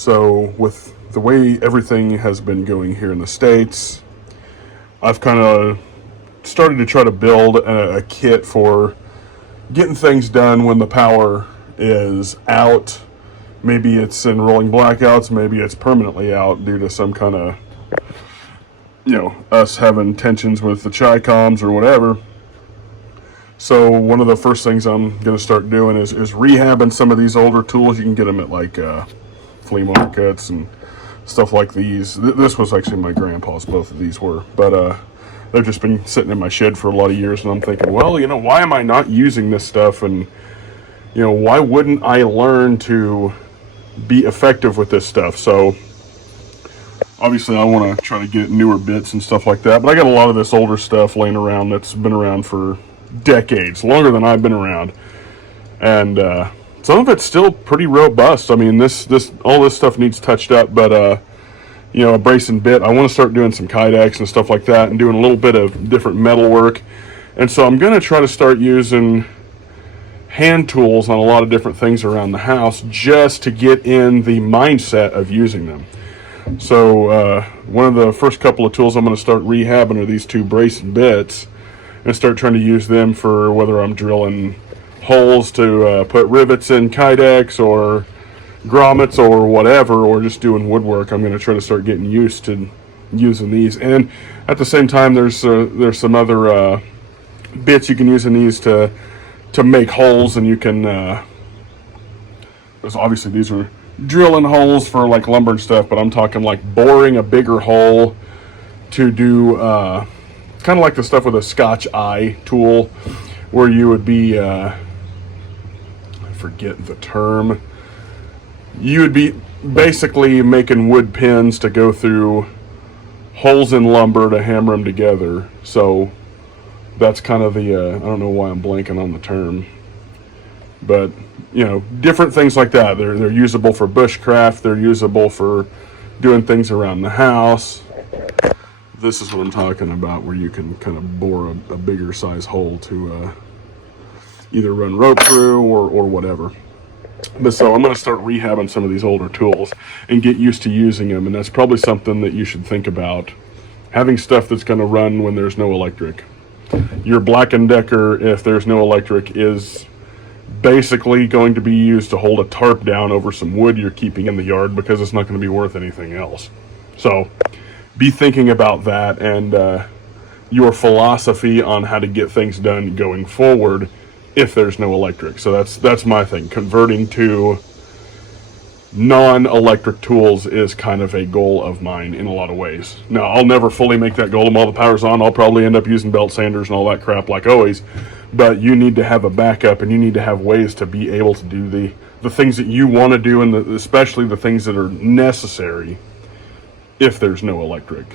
So with the way everything has been going here in the States, I've kind of started to try to build a kit for getting things done when the power is out. Maybe it's in rolling blackouts, maybe it's permanently out due to some kind of, us having tensions with the Chi-Coms or whatever. So one of the first things I'm going to start doing is rehabbing some of these older tools. You can get them at like flea markets and stuff like these. This was actually my grandpa's, both of these were. But they've just been sitting in my shed for a lot of years, and I'm thinking, well, why am I not using this stuff? And, why wouldn't I learn to be effective with this stuff? So obviously I want to try to get newer bits and stuff like that, but I got a lot of this older stuff laying around that's been around for decades, longer than I've been around. And some of it's still pretty robust. I mean, all this stuff needs touched up, but a brace and bit, I want to start doing some kydex and stuff like that and doing a little bit of different metal work. And so I'm going to try to start using hand tools on a lot of different things around the house just to get in the mindset of using them. So one of the first couple of tools I'm going to start rehabbing are these two brace and bits, and start trying to use them for whether I'm drilling holes to put rivets in kydex or grommets or whatever, or just doing woodwork. I'm going to try to start getting used to using these. And at the same time, there's some other bits you can use in these to make holes, and you can obviously these are drilling holes for like lumber and stuff, but I'm talking like boring a bigger hole to do kind of like the stuff with a Scotch eye tool, where you would be I forget the term, you would be basically making wood pins to go through holes in lumber to hammer them together. So that's kind of the I don't know why I'm blanking on the term, but different things like that. They're usable for bushcraft. They're usable for doing things around the house. This is what I'm talking about, where you can kind of bore a bigger size hole to either run rope through or whatever. But so I'm going to start rehabbing some of these older tools and get used to using them, and that's probably something that you should think about, having stuff that's going to run when there's no electric. Your Black & Decker, if there's no electric, is basically going to be used to hold a tarp down over some wood you're keeping in the yard, because it's not going to be worth anything else. So be thinking about that, and your philosophy on how to get things done going forward if there's no electric. So that's my thing. Converting to non-electric tools is kind of a goal of mine in a lot of ways. Now, I'll never fully make that goal while the power's on. I'll probably end up using belt sanders and all that crap like always, but you need to have a backup, and you need to have ways to be able to do the things that you want to do, and especially the things that are necessary if there's no electric.